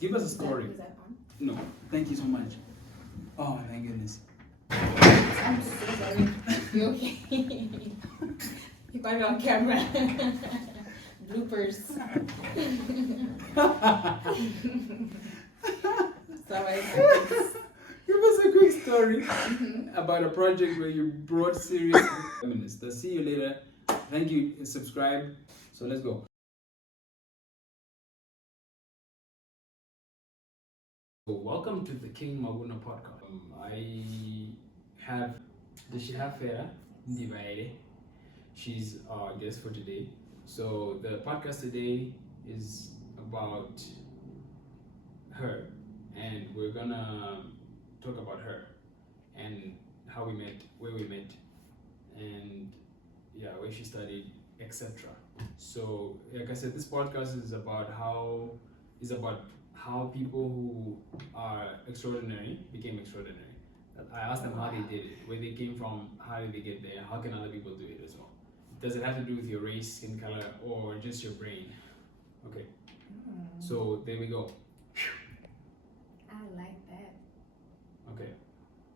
Give us a story. Is that on? No, thank you so much. Oh, thank goodness. I'm so sorry. You okay? You got it on camera. Bloopers. Sorry. Give us a quick story about a project where you brought serious feminists. See you later. Thank you. Subscribe. So let's go. Welcome to the King Maguno podcast. I have Ndeshihafela Ndivayele. She's our guest for today. So the podcast today is about her, and we're gonna talk about her and how we met, where we met, and where she studied, etc. So, like I said, this podcast is about how people who are extraordinary became extraordinary. I asked them how they did it, where they came from, how did they get there, how can other people do it as well. Does it have to do with your race, skin color, or just your brain? Okay. So there we go. I like that. Okay.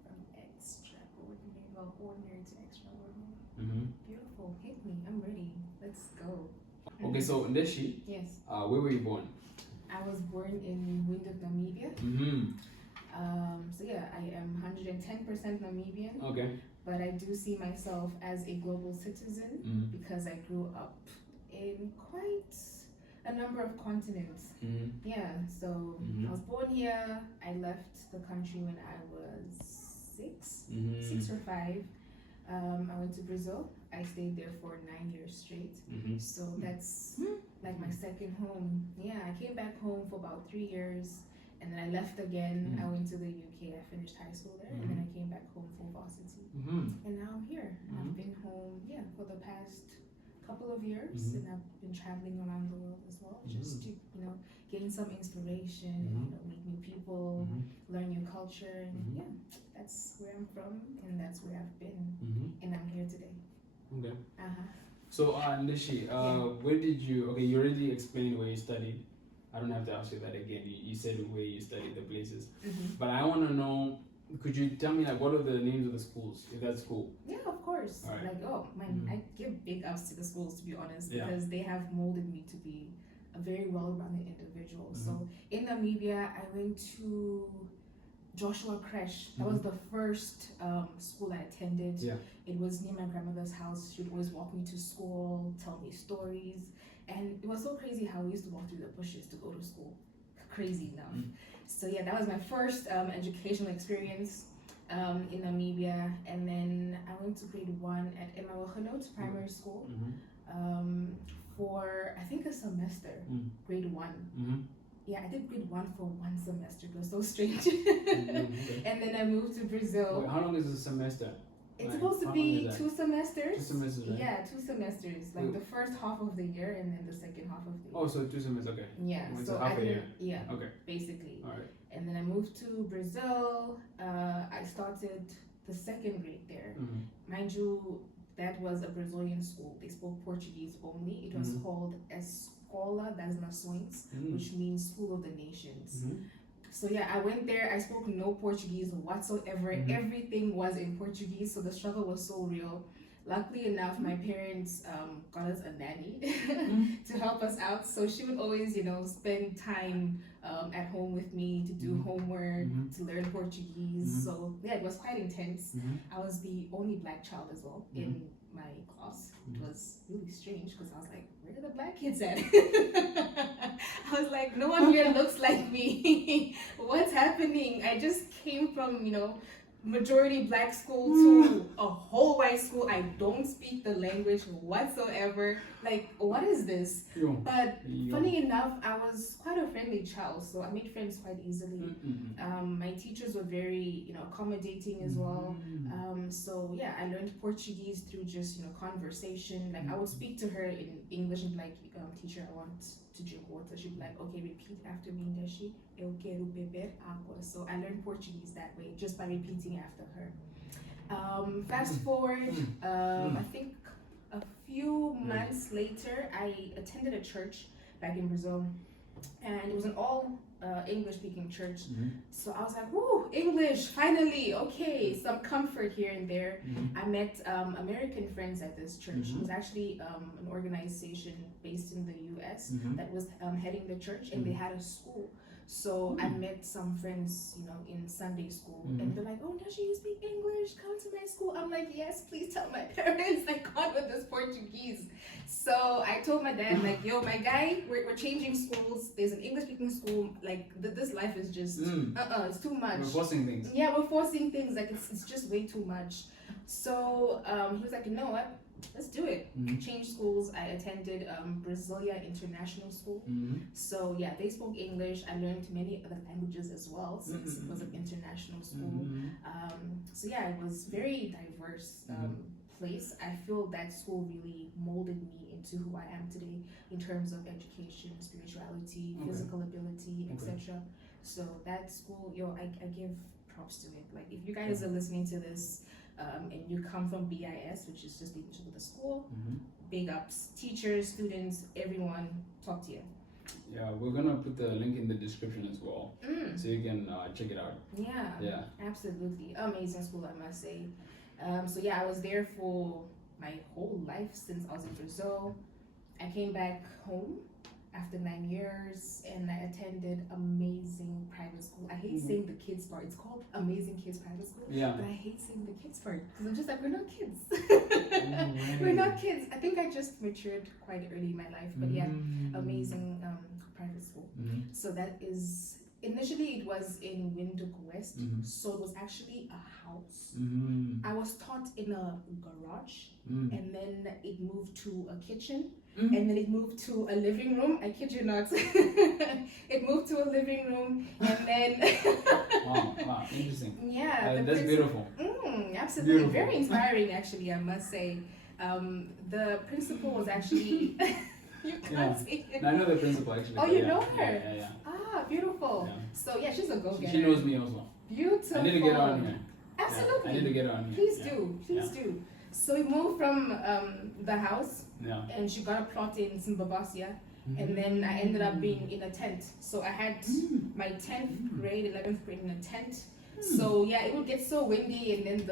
From extraordinary, well, ordinary to extraordinary. Mm-hmm. Beautiful. Hit me. I'm ready. Let's go. Okay, so Ndeshi, Yes. Where were you born? I was born in Windhoek, Namibia. Mm-hmm. So yeah, I am 110% Namibian. Okay. But I do see myself as a global citizen because I grew up in quite a number of continents. Yeah, so I was born here. I left the country when I was 6 or 5. I went to Brazil. I stayed there for 9 years straight. So that's like my second home. Yeah, I came back home for about 3 years. And then I left again. I went to the UK. I finished high school there, and then I came back home for varsity. And now I'm here. I've been home, for the past couple of years, and I've been traveling around the world as well, just to gain some inspiration, meet new people, learn new culture, and that's where I'm from, and that's where I've been, and I'm here today. Okay. So, Ndeshi, where did you? Okay, you already explained where you studied. I don't have to ask you that again. You said where you studied, the places. But I want to know, could you tell me, like, what are the names of the schools, if that's cool? Yeah, of course. All right. Like, I give big ups to the schools, to be honest, because they have molded me to be a very well-rounded individual. So in Namibia, I went to Joshua Crash. That was the first school I attended. Yeah. It was near my grandmother's house. She would always walk me to school, tell me stories. And it was so crazy how we used to walk through the bushes to go to school. Crazy enough. So yeah, that was my first educational experience in Namibia. And then I went to grade 1 at Maguno primary school for, I think, a semester, grade 1. Yeah, I did grade 1 for 1 semester. It was so strange. And then I moved to Brazil. Wait, how long is a semester? It's supposed to be 2 semesters. 2 semesters, right? Yeah, 2 semesters. Like the first half of the year and then the second half of the year. Oh, so 2 semesters, okay. Yeah, so half a year. Yeah, okay. Basically. All right. And then I moved to Brazil. I started the 2nd grade there. Mind you, that was a Brazilian school. They spoke Portuguese only. It was called Escola das Nações, which means School of the Nations. So yeah, I went there. I spoke no Portuguese whatsoever. Everything was in Portuguese, so the struggle was so real. Luckily enough, my parents got us a nanny to help us out. So she would always, spend time at home with me to do homework, to learn Portuguese. So yeah, it was quite intense. I was the only black child as well in my class. It was really strange because I was like, where are the black kids at? I was like, no one here looks like me. What's happening? I just came from, majority black school to a whole white school. I don't speak the language whatsoever. Like, what is this? But funny enough, I was quite a friendly child, so I made friends quite easily. My teachers were very, accommodating as well. So yeah, I learned Portuguese through just, conversation. Like, I would speak to her in English and be like, teacher, I want to drink water. She'd be like, okay, repeat after me, Ndeshi. Eu quero beber água. So I learned Portuguese that way, just by repeating after her. Fast forward, I think a few months later, I attended a church back in Brazil. and it was an all English speaking church. So I was like, woo, English, finally, okay, some comfort here and there. I met American friends at this church. It was actually an organization based in the US that was heading the church, and they had a school. So I met some friends, you know, in Sunday school, and they're like, oh, does you speak English? Come to my school. I'm like, yes, please tell my parents I can't with this Portuguese. So I told my dad, like, yo, my guy, we're changing schools. There's an English speaking school. Like, this life is just, it's too much. We're forcing things. Yeah, we're forcing things. Like, it's just way too much. So he was like, you know what? Let's do it. Change schools. I attended Brasilia International School. So yeah, they spoke English. I learned many other languages as well, since it was an international school. So yeah, it was very diverse place. I feel that school really molded me into who I am today in terms of education, spirituality, physical ability, etc. So that school, I give props to it. Like, if you guys are listening to this, and you come from BIS, which is just the English of the school, big ups. Teachers, students, everyone, top tier. Yeah, we're gonna put the link in the description as well, so you can check it out. Yeah, absolutely. Amazing school, I must say. So yeah, I was there for my whole life since I was in Brazil. I came back home after 9 years, and I attended amazing private school. I hate saying the kids part. It's called Amazing Kids Private School. Yeah. But I hate saying the kids part because I'm just like, we're not kids. We're not kids. I think I just matured quite early in my life. But yeah, amazing private school. So that is, initially it was in Windhoek West. So it was actually a house. I was taught in a garage, and then it moved to a kitchen. And then it moved to a living room. I kid you not. It moved to a living room, and then wow, interesting. Yeah, that's beautiful. Absolutely, beautiful. Very inspiring, actually, I must say. The principal was actually you can't see it. I know the principal, actually. Oh, you know her? Yeah. Ah, beautiful. Yeah. So yeah, she's a go-getter. She knows me also. Beautiful. I need to get on here. Absolutely. I need to get on here. Please do. So we moved from the house, and she got a plot in Simbabasia, and then I ended up being in a tent. So I had my 10th grade, 11th grade in a tent. So yeah, it would get so windy, and then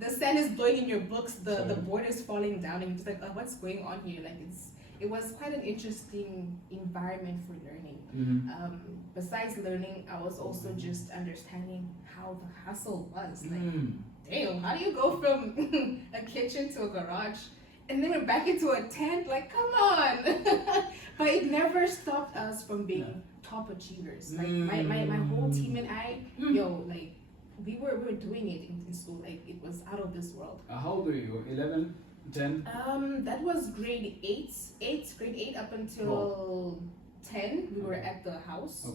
the sand is blowing in your books, the board is falling down, and you're just like, oh, what's going on here? Like, it was quite an interesting environment for learning. Besides learning, I was also just understanding how the hustle was. Like, damn, how do you go from a kitchen to a garage and then we're back into a tent? Like, come on. But it never stopped us from being top achievers. Like, my whole team and I, like, we were doing it in school. Like, it was out of this world. How old were you? 11? 10? That was grade 8. Grade 8 up until 10, we were at the house.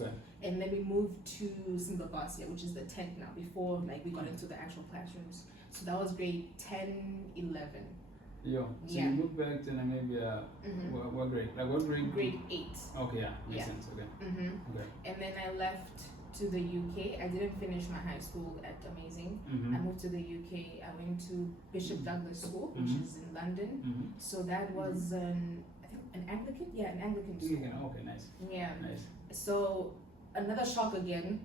And then we moved to Singer-songwriter, which is the tent now, before like we got into the actual classrooms. So that was grade 10, 11. So you moved back to Namibia, what grade? Like, what grade? Grade 8. Okay, yeah, makes sense, okay. And then I left to the UK. I didn't finish my high school at Amazing. I moved to the UK. I went to Bishop Douglas School, which is in London. So that was an Anglican? Yeah, an Anglican school. Okay, nice. Yeah. Nice. So another shock again.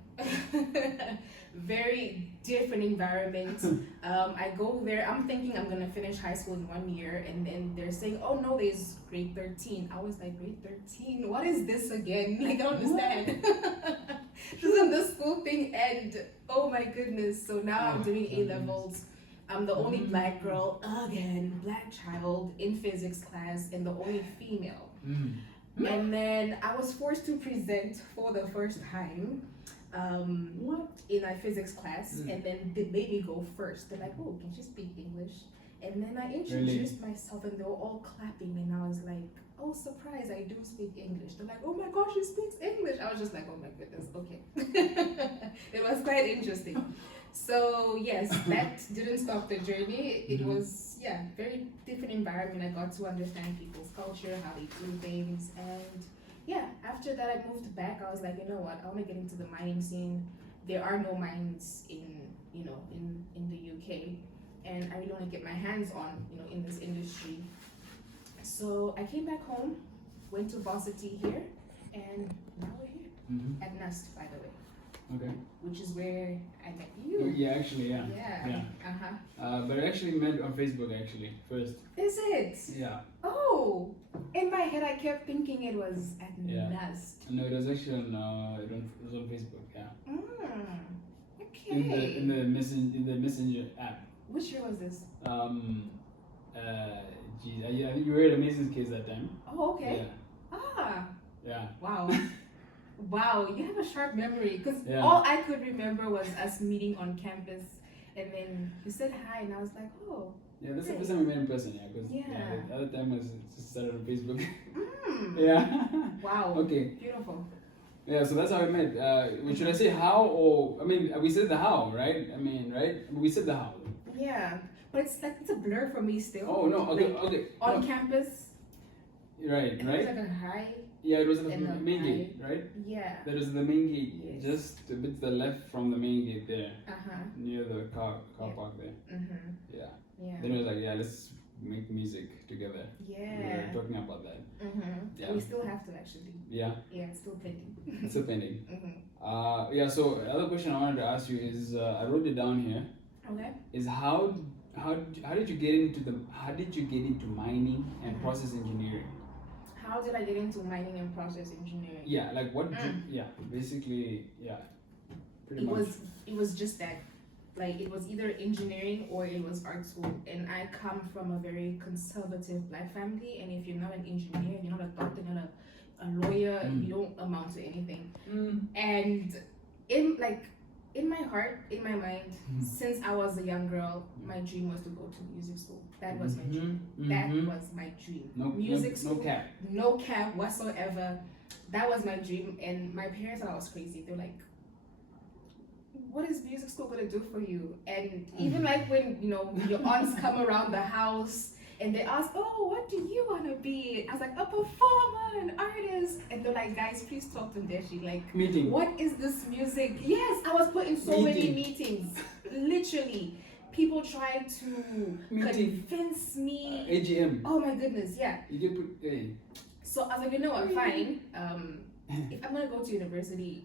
Very different environment. I go there, I'm thinking I'm gonna finish high school in 1 year, and then they're saying, oh no, there's grade 13. I was like, grade 13? What is this again? Like, I don't understand. This is the school thing, and oh my goodness. So now I'm doing A-levels. I'm the only black girl, again, black child in physics class, and the only female. And then I was forced to present for the first time in my physics class, and then they made me go first. They're like, oh, can you speak English? And then I introduced myself, and they were all clapping, and I was like, oh, surprise, I do speak English. They're like, oh my gosh, she speaks English. I was just like, oh my goodness, okay. It was quite interesting. So yes, that didn't stop the journey. It was, very different environment. I got to understand people's culture, how they do things, and after that I moved back. I was like, you know what, I want to get into the mining scene. There are no mines in the UK, and I really want to get my hands on, in this industry. So I came back home, went to varsity here, And now we're here at NUST, by the way. Okay. Which is where I met you. Yeah, actually, yeah. Yeah. But I actually met on Facebook actually first. Is it? Yeah. Oh, in my head I kept thinking it was at NUST. No, it was actually it was on Facebook. Yeah. Okay. In the messenger app. Which year was this? Geez, I think you were at Amazing Kids that time. Oh, okay. Yeah. Yeah. Wow. Wow, you have a sharp memory because all I could remember was us meeting on campus, and then you said hi, and I was like, oh. Yeah, that's the first time we met in person. Yeah, because the other time was just started on Facebook. Yeah. Wow. Okay. Beautiful. Yeah, so that's how we met. Should I say how or I mean we said the how, right? I mean, right? We said the how. Yeah, but it's a blur for me still. Oh no, okay, like, okay. On campus. Right. It was like a high. Yeah, it was at the main gate, right? Yeah. That was the main gate, just a bit to the left from the main gate there, near the car park there. Yeah. Then it was like, let's make music together. Yeah. We were talking about that. Yeah. We still have to actually. Yeah. Yeah, it's still pending. It's still pending. So another question I wanted to ask you is, I wrote it down here. Okay. Is how did you get into mining and process engineering? How did I get into mining and process engineering? Yeah, like what? Basically, pretty much. It was just that, like it was either engineering or it was art school, and I come from a very conservative Black family. And if you're not an engineer, you're not a doctor, you're not a lawyer, you don't amount to anything. And in my heart, in my mind, since I was a young girl, my dream was to go to music school. That was my dream. That was my dream. Music school. No cap whatsoever. That was my dream. And my parents thought I was crazy. They're like, what is music school gonna do for you? And even like when, your aunts come around the house and they ask, oh, what do you want to be? I was like, a performer, an artist. And they're like, guys, please talk to Ndeshi. Like, meeting. What is this music? Yes, I was put in so many meetings. Literally. People tried to convince me. AGM. Oh my goodness, yeah. You did put So I was like, you know what, fine. If I'm going to go to university,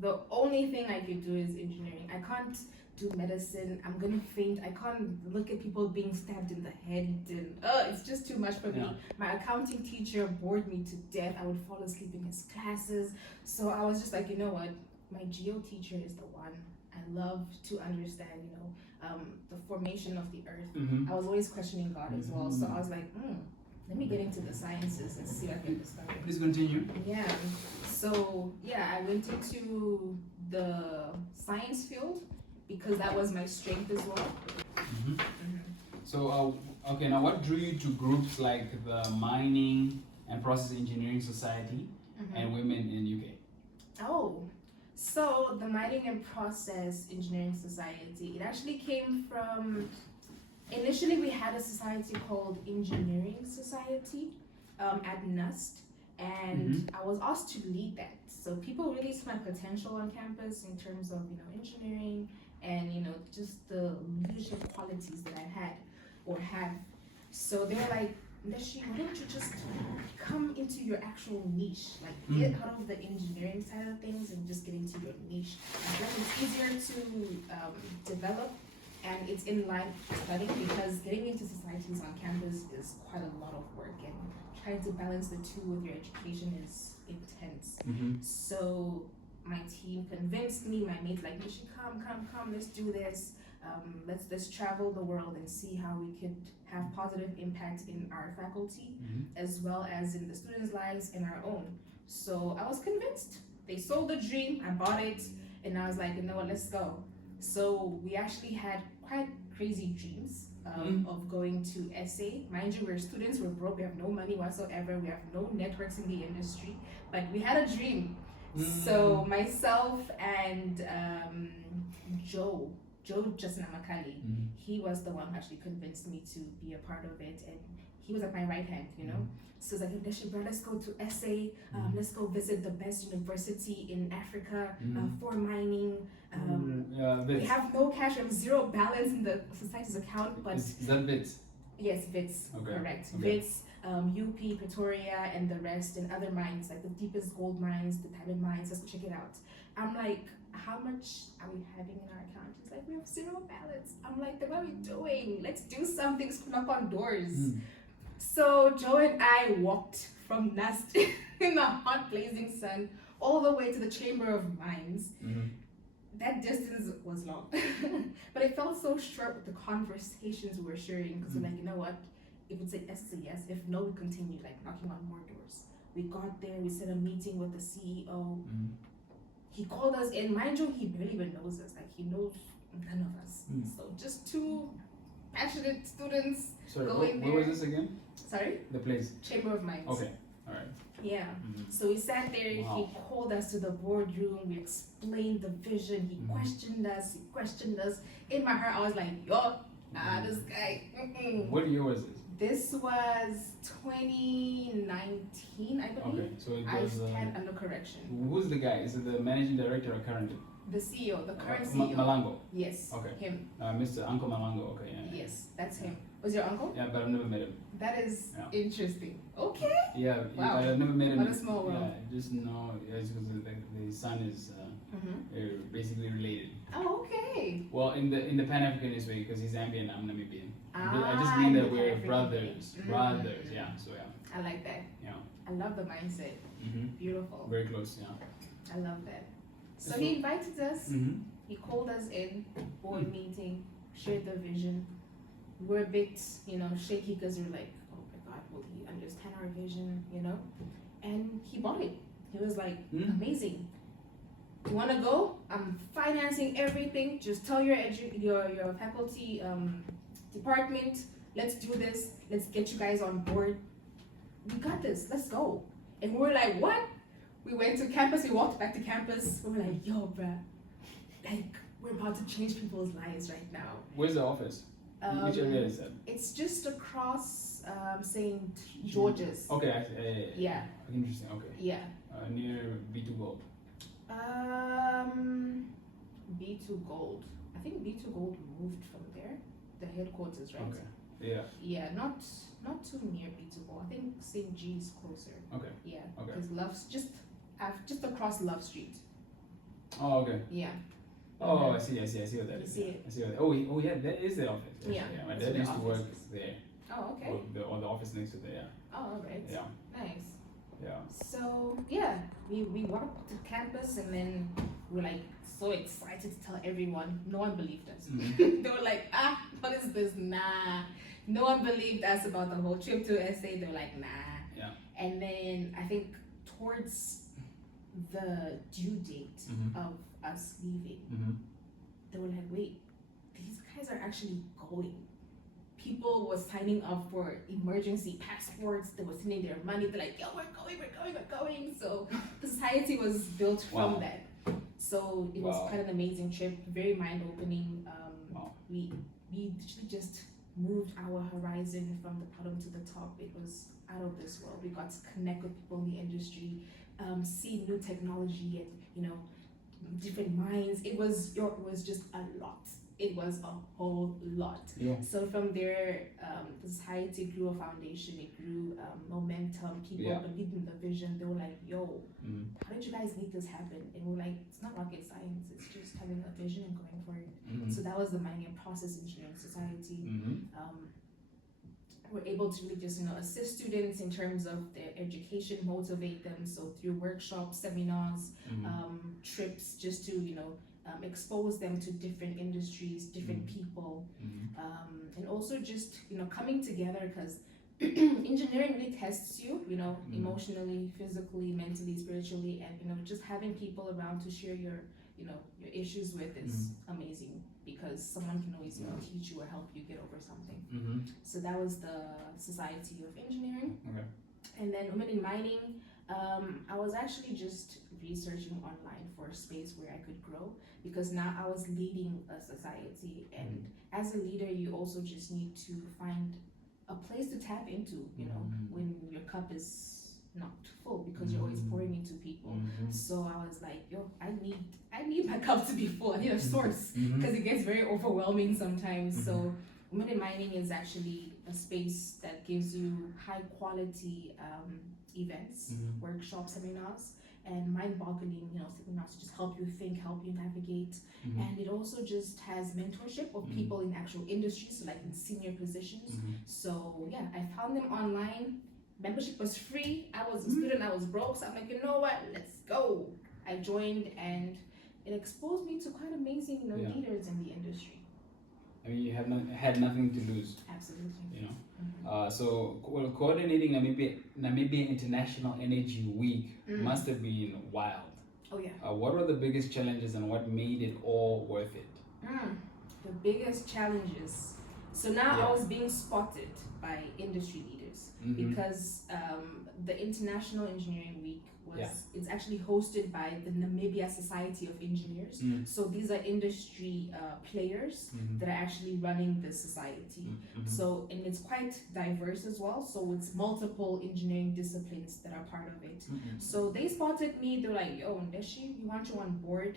the only thing I could do is engineering. I can't do medicine. I'm gonna faint. I can't look at people being stabbed in the head, and it's just too much for me. My accounting teacher bored me to death. I would fall asleep in his classes. So I was just like, you know what? My geo teacher is the one. I love to understand, the formation of the earth. I was always questioning God as well. So I was like, let me get into the sciences and see what I can discover. Please continue. Yeah. So I went into the science field, because that was my strength as well. So, okay, now what drew you to groups like the Mining and Process Engineering Society and Women in UK? Oh, so the Mining and Process Engineering Society, it actually came from, initially we had a society called Engineering Society at NUST, and I was asked to lead that. So people really saw my potential on campus in terms of, engineering, and just the leadership qualities that I had or have. So they were like, Ndeshi, why don't you just come into your actual niche, like get out of the engineering side of things and just get into your niche. Like it's easier to develop, and it's in line studying, because getting into societies on campus is quite a lot of work, and trying to balance the two with your education is intense. So my team convinced me, my mates like, Ndeshi, come, let's do this. Let's travel the world and see how we could have positive impact in our faculty, as well as in the students' lives and our own. So I was convinced. They sold the dream, I bought it, and I was like, you know what, let's go. So we actually had quite crazy dreams of going to SA. Mind you, we're students, we're broke, we have no money whatsoever, we have no networks in the industry, but we had a dream. So myself and Joe Jasinamakali, he was the one who actually convinced me to be a part of it, and he was at my right hand, So it's like, Ndeshi, bro, let's go to SA, let's go visit the best university in Africa for mining. We have no cash and zero balance in the society's account, but... Is that BITS? Yes, VITS, correct. Okay. VITS, UP, Pretoria, and the rest, and other mines, like the deepest gold mines, the diamond mines. Let's check it out. I'm like, how much are we having in our account? It's like, we have 0 balance. I'm like, then what are we doing? Let's do something, let's knock on doors. So Joe and I walked from Nast in the hot blazing sun all the way to the Chamber of Mines. That distance was long, but it felt so short with the conversations we were sharing, because we're like, you know what, if it's a yes, it's a yes. If no, we continue like knocking on more doors. We got there, we set a meeting with the CEO. He called us in. Mind you, he barely even knows us. Like, he knows none of us. So just 2 passionate students. Sorry, going where was this again? Sorry? The place. Chamber of Mines. Okay, all right. Yeah. So we sat there. Wow. He called us to the boardroom. We explained the vision. He questioned us. He questioned us. In my heart, I was like, yo, this guy. What year was this? This was 2019, I believe. Okay, so it I was. stand under correction. Who's the guy? Is it the managing director or current? The CEO, the current CEO. Malango. Yes. Okay. Him. Mr. Uncle Malango. Okay. Yeah. Yes, that's him. Was your uncle? Yeah, but I've never met him. That is interesting. Okay. Yeah, Wow. I've never met him. What a small world. Yeah, just know, it's because the son is basically related. Oh, okay. Well, in the Pan Africanist way, because he's Zambian, I'm Namibian. I just Ah, mean in that the we're Pan-African brothers. way. Brothers, yeah. So yeah. I like that. Yeah. I love the mindset. Beautiful. Very close, yeah. I love that. So he invited us. He called us in, board meeting, shared the vision. We were a bit, shaky, because we were like, oh my God, will he understand our vision, And he bought it. He was like, amazing. You want to go? I'm financing everything. Just tell your faculty department, let's do this. Let's get you guys on board. We got this. Let's go. And we were like, what? We went to campus. We walked back to campus. We were like, yo, bruh, like, we're about to change people's lives right now. Where's the office? Which area is that? It's just across St. George's. Okay, Yeah. Interesting, okay. Yeah. Near B2 Gold. B2 Gold. I think B2 Gold moved from there. The headquarters, right? Okay. Yeah. Yeah, not too near B2 Gold. I think St. G is closer. Okay. Yeah. Okay. Because Love's just across Love Street. Oh, okay. Yeah. Oh, I see what that is. You see it? I see what that. Oh, yeah, that is the office. Yeah. My That's dad where used the to work office is. there. Oh, okay. Or the office next to there. Oh, all right. Yeah. Nice. Yeah. So yeah, we walked to campus, and then we were like so excited to tell everyone. No one believed us. They were like, what is this? Nah. No one believed us about the whole trip to SA. They were like, nah. Yeah. And then I think towards the due date of us leaving, they were like, wait, these guys are actually going. People were signing up for emergency passports. They were sending their money. They're like, yo, we're going. So the society was built from that. So it was quite an amazing trip, very mind-opening. We literally just moved our horizon from the bottom to the top. It was out of this world. We got to connect with people in the industry, see new technology and different minds. It was just a lot. It was a whole lot. Yeah. So from there, the society grew a foundation. It grew momentum. People believed in the vision. They were like, yo, how did you guys make this happen? And we're like, it's not rocket science. It's just having a vision and going for it. So that was the Mining and Process Engineering Society. We're able to really just assist students in terms of their education, motivate them. So through workshops, seminars, trips, just to expose them to different industries, different people, and also just coming together, because engineering really tests you, emotionally, physically, mentally, spiritually, and just having people around to share your issues with is amazing, because someone can always teach you or help you get over something. So that was the Society of Engineering. Okay. And then Women in Mining, I was actually just researching online for a space where I could grow, because now I was leading a society, and as a leader you also just need to find a place to tap into, when your cup is not full, because you're always pouring into people. So I was like, yo, I need my cup to be full. I need a source, because it gets very overwhelming sometimes. So Women in Mining is actually a space that gives you high quality events, workshops, seminars, and mind-boggling, seminars to just help you think, help you navigate. And it also just has mentorship of people in actual industries, so like in senior positions. So yeah, I found them online. Membership was free. I was a student, I was broke, so I'm like, you know what, let's go. I joined, and it exposed me to quite amazing, leaders in the industry. I mean, you had nothing to lose. Absolutely. So coordinating Namibia International Energy Week must have been wild. Oh yeah. What were the biggest challenges and what made it all worth it? The biggest challenges. So now I was being spotted by industry leaders because the International Engineering Week it's actually hosted by the Namibia Society of Engineers. So these are industry players that are actually running the society. So, and it's quite diverse as well. So it's multiple engineering disciplines that are part of it. So they spotted me. They're like, "Yo, Ndeshi, we want you on board.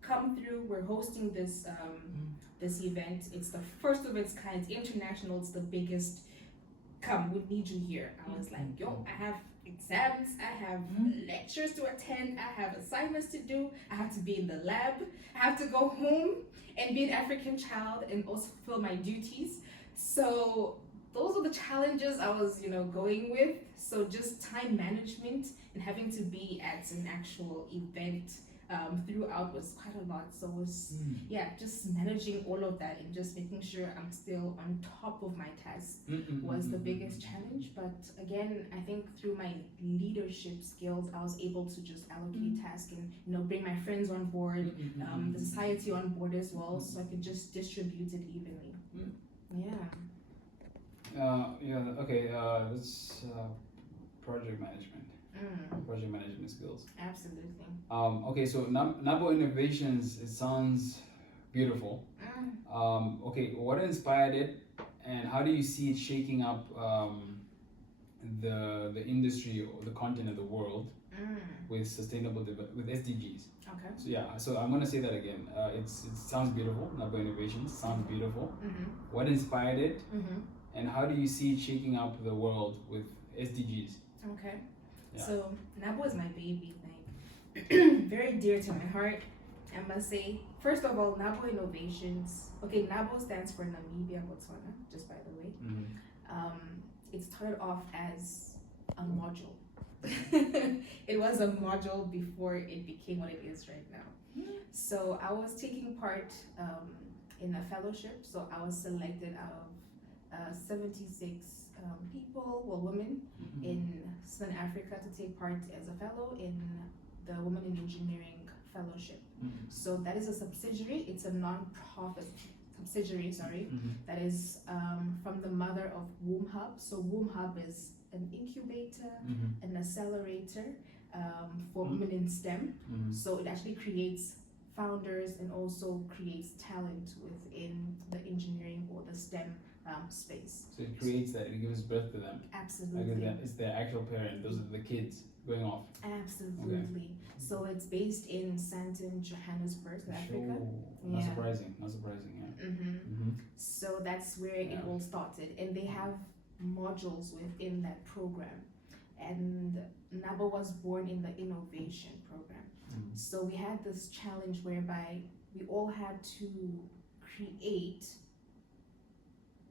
Come through. We're hosting this this event. It's the first of its kind. It's international. It's the biggest. Come, we need you here." I was like, "Yo, I have exams, I have lectures to attend, I have assignments to do, I have to be in the lab, I have to go home and be an African child and also fulfill my duties." So those are the challenges I was, going with. So just time management and having to be at an actual event throughout was quite a lot. So it was just managing all of that and just making sure I'm still on top of my tasks was the biggest challenge. But again, I think through my leadership skills, I was able to just allocate tasks and bring my friends on board, the society on board as well, so I could just distribute it evenly. That's project management. Project management skills. Absolutely. Okay, so Nabo Innovations, it sounds beautiful. What inspired it, and how do you see it shaking up the industry or the continent of the world with sustainable with SDGs? Okay. So I'm gonna say that again. It sounds beautiful. Nabo Innovations sounds beautiful. What inspired it, and how do you see it shaking up the world with SDGs? Okay. So Nabo is my baby, like very dear to my heart. I must say, first of all, Nabo Innovations. Okay, Nabo stands for Namibia, Botswana. Just by the way, it started off as a module. It was a module before it became what it is right now. So I was taking part in a fellowship. So I was selected out of 76 people, women in Southern Africa to take part as a fellow in the Women in Engineering Fellowship. So that is a subsidiary. It's a non-profit subsidiary, that is from the mother of Womb Hub. So Womb Hub is an incubator, an accelerator for women in STEM. So it actually creates founders and also creates talent within the engineering or the STEM space. So it creates that, it gives birth to them. Absolutely. It's their actual parent, those are the kids going off. Absolutely. Okay. So it's based in Sandton, Johannesburg, South Africa. Not surprising, So that's where it all started. And they have modules within that program. And Nabo was born in the innovation program. So we had this challenge whereby we all had to create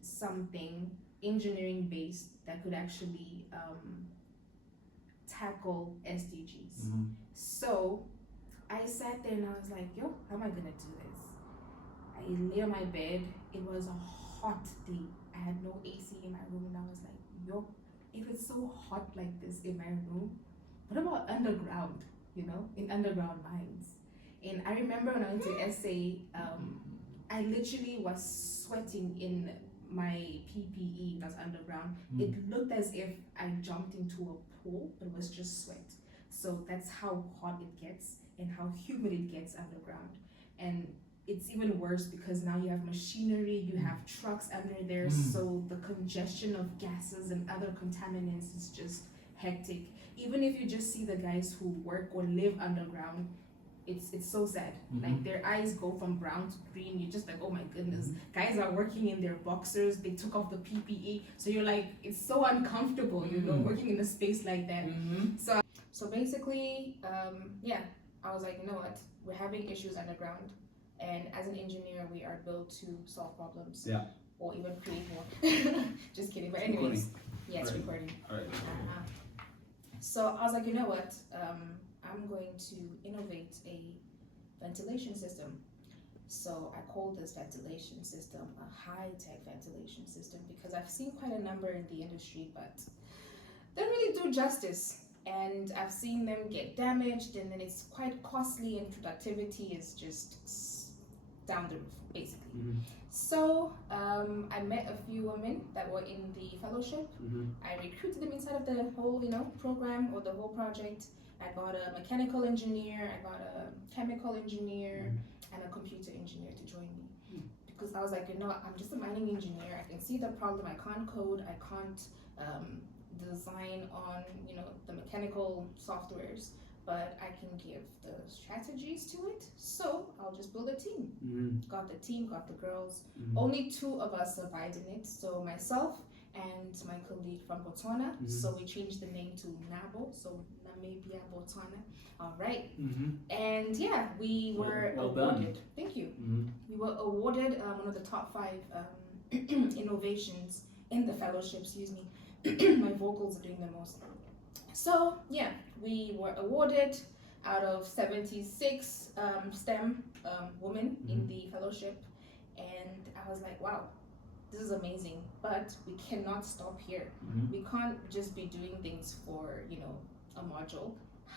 something engineering based that could actually tackle SDGs. So I sat there and I was like, yo, how am I gonna do this? I lay on my bed. It was a hot day. I had no AC in my room and I was like, yo, if it's so hot like this in my room, what about underground, in underground mines? And I remember when I went to SA, I literally was sweating in my PPE that's underground. It looked as if I jumped into a pool, but it was just sweat. So that's how hot it gets and how humid it gets underground. And it's even worse because now you have machinery, you have trucks under there, so the congestion of gases and other contaminants is just hectic. Even if you just see the guys who work or live underground, it's so sad. Like their eyes go from brown to green. You're just like, oh my goodness, guys are working in their boxers. They took off the PPE, so you're like, it's so uncomfortable, you know, working in a space like that. So basically, yeah, I was like, you know what, we're having issues underground, and as an engineer, we are built to solve problems. Yeah. Or even create more. Just kidding. But anyways, yes, Right. recording. All right. So I was like, you know what? I'm going to innovate a ventilation system. So I called this ventilation system a high-tech ventilation system because I've seen quite a number in the industry, but they don't really do justice. And I've seen them get damaged, and then it's quite costly, and productivity is just down the roof, basically. So I met a few women that were in the fellowship. I recruited them inside of the whole, you know, program or the whole project. I got a mechanical engineer, I got a chemical engineer, and a computer engineer to join me. Because I was like, you know, I'm just a mining engineer. I can see the problem. I can't code. I can't design on, you know, the mechanical softwares, but I can give the strategies to it. So I'll just build a team. Got the team, got the girls. Only 2 of us survived in it. So myself and my colleague from Botswana. So we changed the name to Nabo. So Namibia, Botswana. All right. And yeah, we were awarded. Thank you. We were awarded one of the top 5 innovations in the fellowship. Excuse me. My vocals are doing the most. So yeah, we were awarded out of 76 STEM women in the fellowship, and I was like, wow, this is amazing, but we cannot stop here. We can't just be doing things for, you know, a module.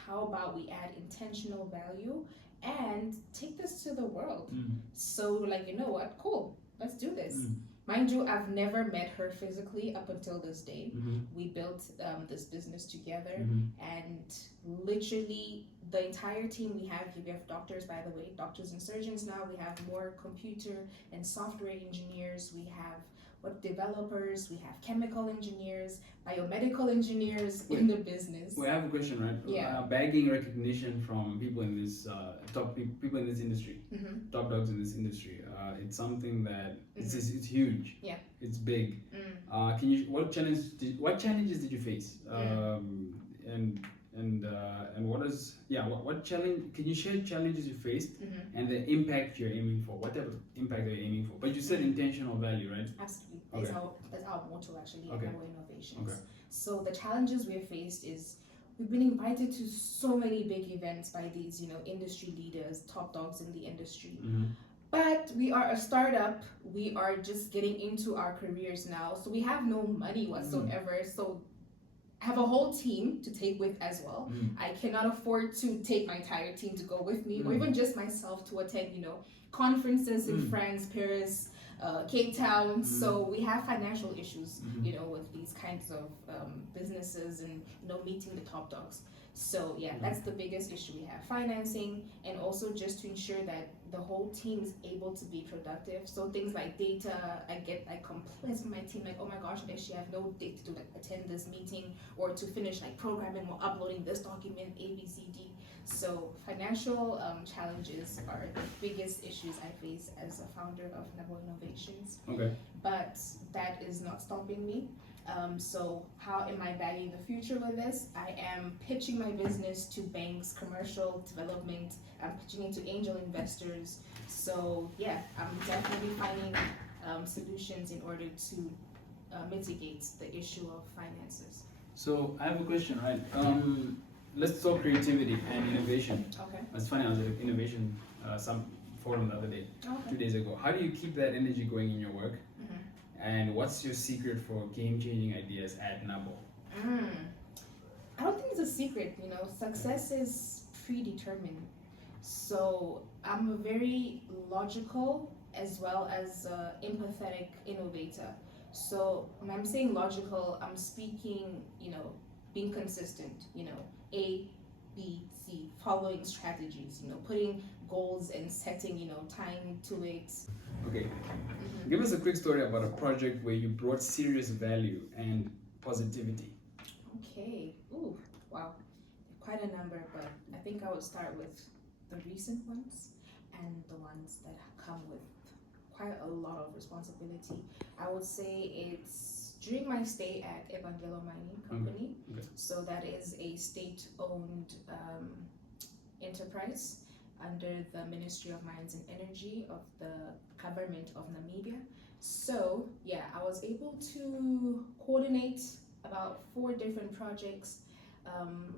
How about we add intentional value and take this to the world? So like, you know what, cool, let's do this. Mind you, I've never met her physically up until this day. We built this business together, and literally the entire team we have doctors, by the way, doctors and surgeons now. We have more computer and software engineers. We have developers. We have chemical engineers, biomedical engineers in the business. We have a question, right? Yeah. Bagging recognition from people in this people in this industry, top dogs in this industry. It's something that it's huge. Yeah. It's big. Can you what challenges did you face? And what challenge can you share challenges you faced and the impact you're aiming for? What type of impact are you aiming for? But you said intentional value, right? Absolutely. Okay. That's our motto actually Okay. at our innovations. Okay. So the challenges we've faced is we've been invited to so many big events by these, you know, industry leaders, top dogs in the industry. But we are a startup. We are just getting into our careers now. So we have no money whatsoever. So I have a whole team to take with as well. I cannot afford to take my entire team to go with me, or even just myself to attend, you know, conferences in France, Paris, Cape Town. So we have financial issues, you know, with these kinds of businesses and, you know, meeting the top dogs. So yeah, that's the biggest issue we have, financing, and also just to ensure that the whole team is able to be productive. So things like data, I get like complaints from my team, like, oh my gosh, Ndeshi, I have no data to like attend this meeting or to finish like programming or uploading this document, A, B, C, D. So financial challenges are the biggest issues I face as a founder of Nabo Innovations. Okay. But that is not stopping me. So how am I valuing the future with this? I am pitching my business to banks, commercial development. I'm pitching it to angel investors. So yeah, I'm definitely finding solutions in order to mitigate the issue of finances. So I have a question, right? Let's talk creativity and innovation. Okay. It's funny, I was at innovation some forum the other day, 2 days ago. How do you keep that energy going in your work? And what's your secret for game-changing ideas at Nabo? I don't think it's a secret, you know, success is predetermined. So I'm a very logical as well as empathetic innovator. So when I'm saying logical, I'm speaking, you know, being consistent, you know, A, B, C, following strategies, you know, putting goals and setting, you know, time to it. Okay. Give us a quick story about a project where you brought serious value and positivity. Okay. Ooh, wow. Quite a number, but I think I would start with the the recent ones and the ones that come with quite a lot of responsibility. I would say it's during my stay at Evangelo Mining Company. Okay. So that is a state-owned enterprise under the Ministry of Mines and Energy of the government of Namibia. So yeah, I was able to coordinate about 4 different projects.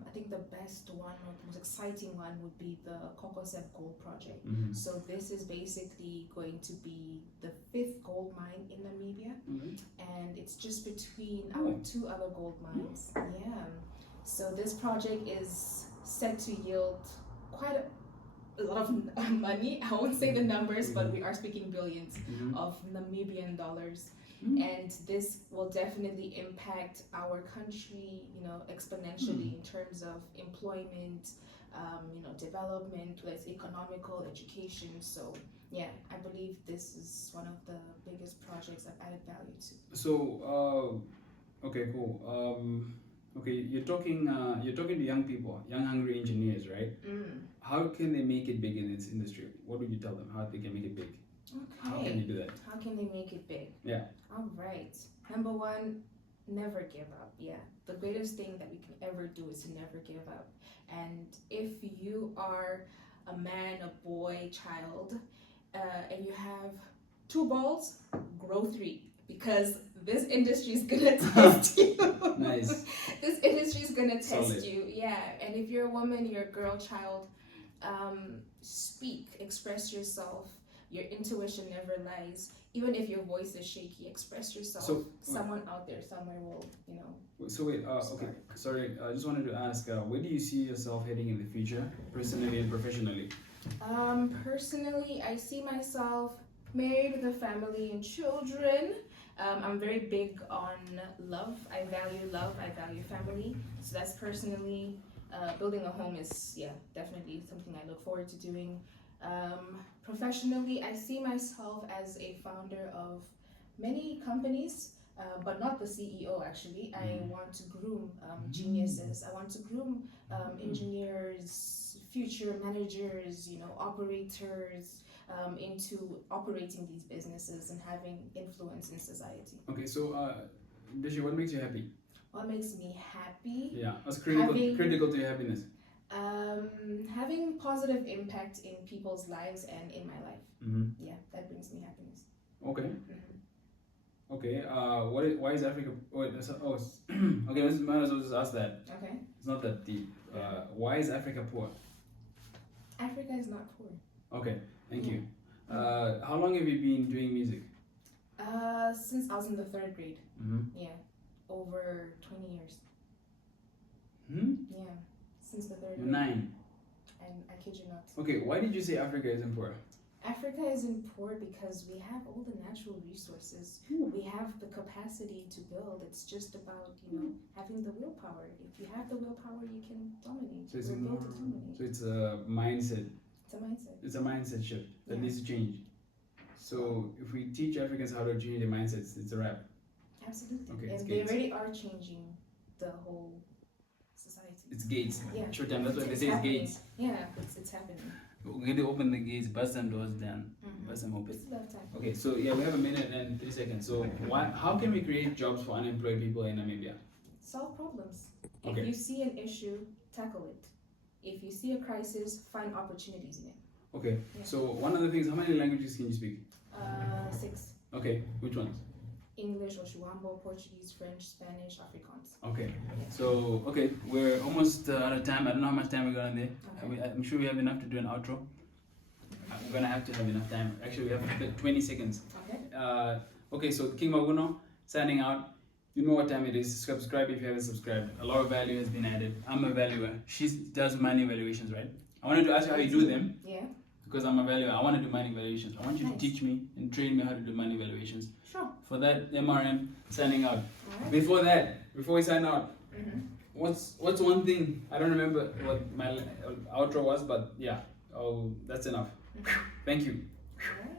I think the best one or the most exciting one would be the Kokosep Gold Project. So this is basically going to be the 5th gold mine in Namibia, and it's just between our 2 other gold mines. Yeah. So this project is set to yield quite a lot of money. I won't say the numbers, but we are speaking billions of Namibian dollars. And this will definitely impact our country, exponentially in terms of employment, development, whether it's economical, education. So yeah, I believe this is one of the biggest projects I've added value to. So, okay, cool. Okay, you're talking to young people, young hungry engineers, right? How can they make it big in this industry? What would you tell them? How they can make it big? Okay. How can you do that? How can they make it big? Yeah. All right. Number 1, never give up. Yeah. The greatest thing that we can ever do is to never give up. And if you are a man, a boy, child, and you have 2 balls, grow 3. Because this industry is gonna test you. Nice. This industry is gonna test Solid. you. Yeah. And if you're a woman, you're a girl, child, speak, express yourself. Your intuition never lies. Even if your voice is shaky, express yourself. So, someone out there somewhere will, So wait, okay, sorry, I just wanted to ask, where do you see yourself heading in the future, personally and professionally? Personally, I see myself married with a family and children. I'm very big on love. I value family. So that's personally, building a home is, definitely something I look forward to doing. Professionally, I see myself as a founder of many companies, but not the CEO actually. I want to groom geniuses. I want to groom engineers, future managers, operators, into operating these businesses and having influence in society. Okay, so Deshi, what makes you happy? What makes me happy? Yeah, what's critical to your happiness? Having positive impact in people's lives and in my life. Yeah, that brings me happiness. Okay. Okay. Why is Africa? Okay. Might as well just ask that. Okay. It's not that deep. Why is Africa poor? Africa is not poor. Okay. Thank you. How long have you been doing music? Since I was in the 3rd grade. Yeah, over 20 years. Yeah. Since the 3rd grade. You're 9. And I kid you not. Okay, why did you say Africa isn't poor? Africa isn't poor because we have all the natural resources. We have the capacity to build. It's just about, having the willpower. If you have the willpower, you can dominate. So it's built to dominate. So it's a mindset. It's a mindset. It's a mindset shift that needs to change. So if we teach Africans how to change their mindsets, it's a wrap. Absolutely. Okay, and they already are changing the whole society. It's gates. Yeah. Short time. That's why they say happening. it's gates. Yeah, it's happening. We're going to open the gates, bust some doors down, bust them open. We still have time. Okay, so yeah, we have a minute and 3 seconds. So how can we create jobs for unemployed people in Namibia? Solve problems. Okay. If you see an issue, tackle it. If you see a crisis, find opportunities in it. Okay, so one of the things, how many languages can you speak? 6. Okay, which ones? English, Oshuambo, Portuguese, French, Spanish, Afrikaans. Okay, so we're almost out of time. I don't know how much time we got on there. Okay. I'm sure we have enough to do an outro. We're gonna have to have enough time. Actually, we have 20 seconds. Okay. Okay, so King Maguno signing out. You know what time it is. Subscribe if you haven't subscribed. A lot of value has been added. I'm a valuer. She does money evaluations, right? I wanted to ask you how you do them. Yeah. Because I'm a valuer. I want to do money evaluations. I want you to teach me and train me how to do money evaluations. Sure. For that, MRM signing out. Alright. Before we sign out, what's one thing? I don't remember what my outro was, but yeah. Oh, that's enough. Thank you. Alright.